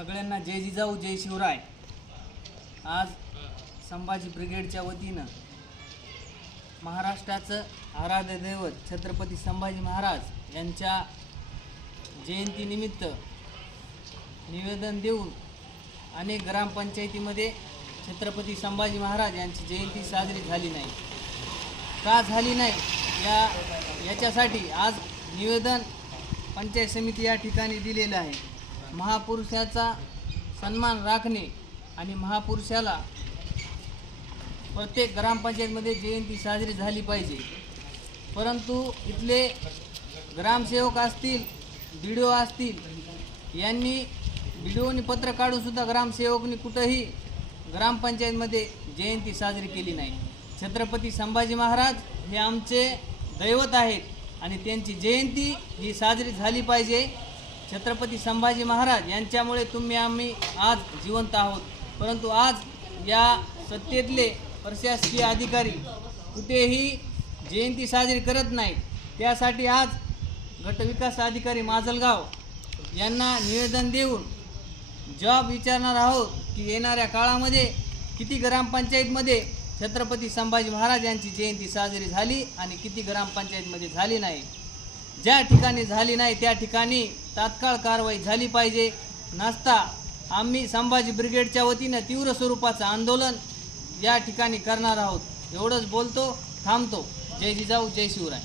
सगळ्यांना जय जिजाऊ जय शिवराय। आज संभाजी ब्रिगेडच्या वतीनं महाराष्ट्राचं आराध्य दैवत छत्रपती संभाजी महाराज यांच्या जयंतीनिमित्त निवेदन देऊन अनेक ग्रामपंचायतीमध्ये छत्रपती संभाजी महाराज यांची जयंती साजरी झाली नाही। का झाली नाही याच्यासाठी आज निवेदन पंचायत समिती या ठिकाणी दिलेलं आहे। महापुरुषाचा सन्मान राखणे आणि महापुरुषाला प्रत्येक ग्रामपंचायतमध्ये जयंती साजरी झाली पाहिजे, परंतु इथले ग्रामसेवक असतील, BDO असतील, यांनी BDOनी पत्र काढून सुद्धा ग्रामसेवकनी कुठंही ग्रामपंचायतमध्ये जयंती साजरी केली नाही। छत्रपती संभाजी महाराज हे आमचे दैवत आहेत आणि त्यांची जयंती ही साजरी झाली पाहिजे। छत्रपती संभाजी महाराज यांच्यामुळे आम्ही आज जिवंत आहोत, परंतु आज या सत्तेतले प्रशासकीय अधिकारी कुठेही जयंती साजरी करत नाहीत। त्यासाठी आज गटविकास अधिकारी माजलगाव यांना निवेदन देऊन जॉब विचारणार आहोत की येणाऱ्या काळामध्ये किती ग्रामपंचायतमध्ये छत्रपती संभाजी महाराज यांची जयंती साजरी झाली आणि किती ग्रामपंचायतमध्ये झाली नाही। ज्या ठिकाणी झाली नाही त्या ठिकाणी तात्काळ कारवाई झाली पाहिजे, नसता आम्ही संभाजी ब्रिगेडच्या वतीनं तीव्र स्वरूपाचं आंदोलन या ठिकाणी करणार आहोत। एवढंच बोलतो, थांबतो। जय जिजाऊ जय शिवराय।